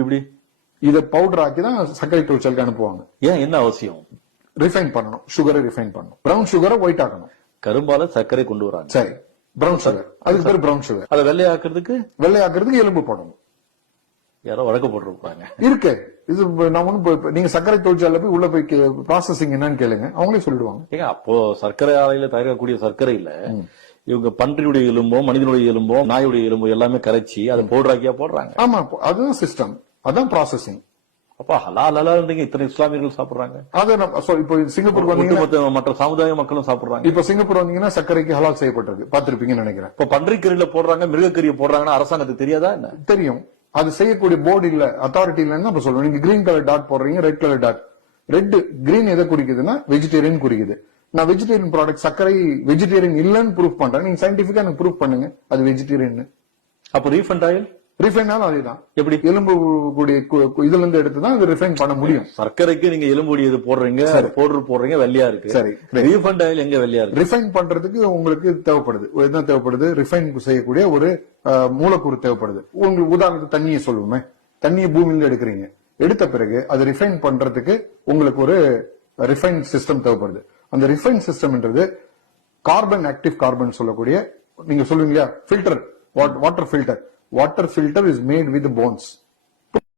இப்படி? இதை பவுடர் ஆக்கி தான் சர்க்கரை தொழிற்சாலைக்கு அனுப்புவாங்க. ஏன்? என்ன அவசியம்? ரிஃபைன் பண்ணணும். சுகரை ரிஃபைன் பண்ணணும். பிரவுன் சுகரை ஒயிட் ஆக்கணும். கரும்பால சர்க்கரை கொண்டு வராங்க. சரி. பிரவுன் சுகர் அதுக்கு பேர் பிரவுன் சுகர் அதை வெள்ளையாக்குறதுக்கு? வெள்ளை ஆக்குறதுக்கு எலும்பு போடணும். யாரோ வழக்கு போட்டிருப்பாங்க. இருக்கு. இது நான் இப்ப நீங்க சர்க்கரை தொழிற்சாலை போய் உள்ள போய் ப்ராசஸிங் என்னன்னு கேளுங்க. அவங்களே சொல்லிடுவாங்க. ஏங்க அப்போ சர்க்கரை ஆலையில தயாரிக்கக்கூடிய சர்க்கரையில இவங்க பன்றியுடைய எலும்போ மனிதனுடைய எலும்போ நாயுடைய எலும்போ எல்லாமே கரைச்சி அதை பவுடராக்கியா போடுறாங்க. ஆமா அதுதான் சிஸ்டம் அதான் ப்ராசஸிங் அப்ப ஹலால் ஹலால் இத்தனை இஸ்லாமியர்கள் சாப்பிடுறாங்க. அதை இப்போ சிங்கப்பூர் ஒட்டுமொத்த மற்ற சமுதாய மக்களும் சாப்பிடுறாங்க. இப்ப சிங்கப்பூர் வந்தீங்கன்னா சர்க்கரைக்கு ஹலால் செய்யப்பட்டிருக்கு. பார்த்திருப்பீங்கன்னு நினைக்கிறேன். இப்ப பன்றிக்கறியில போடுறாங்க மிருகக்கறியை போடுறாங்கன்னா அரசாங்கத்துக்கு தெரியாதா என்ன? தெரியும். அது செய்யக்கூடிய போர்டு இல்ல அத்தாரிட்டி இல்லைன்னு நம்ம சொல்லுவோம் நீங்க கிரீன் கலர் டாட் போடுறீங்க red colour dot red green எதை குறிக்குதுன்னா வெஜிடேரியன் குறிக்குது. நான் வெஜிடேரியன் ப்ராடக்ட் சர்க்கரை வெஜிடேரியன் இல்லன்னு ப்ரூஃப் பண்றேன். நீங்க சயின்டிபிக்கா எனக்கு ப்ரூஃப் பண்ணுங்க. அது வெஜிடேரியன் அப்ப ரீஃபண்ட் ஆயில் ரிஃபைனாலும் அதேதான். எப்படி? எலும்பு கூடிய இதுல இருந்து எடுத்து தான் அது ரிஃபைன் பண்ண முடியும். சர்க்கரைக்கு நீங்க எலும்புடி இது போடுறீங்க பவுடர் போடுறீங்க வெள்ளையா இருக்கு. சரி. ரீஃபண்ட் ஆயில் எங்க வெள்ளையா இருக்கு? ரிஃபைன் பண்றதுக்கு உங்களுக்கு தேவைப்படுது. என்ன தேவைப்படுது? ரிஃபைன் செய்யக்கூடிய ஒரு மூலக்கூறு தேவைப்படுது. உங்களுக்கு உதாரணத்துக்கு தண்ணியை சொல்லுவோமே. தண்ணியை பூமியில எடுக்கிறீங்க. எடுத்த பிறகு அது ரிஃபைன் பண்றதுக்கு உங்களுக்கு ஒரு ரிஃபைன் சிஸ்டம் தேவைப்படுது. அந்த ரிஃபைன் சிஸ்டம்ன்றது கார்பன் ஆக்டிவ் கார்பன் சொல்லக்கூடிய நீங்க சொல்லுவீங்க filter water filter. Water filter is made with bones.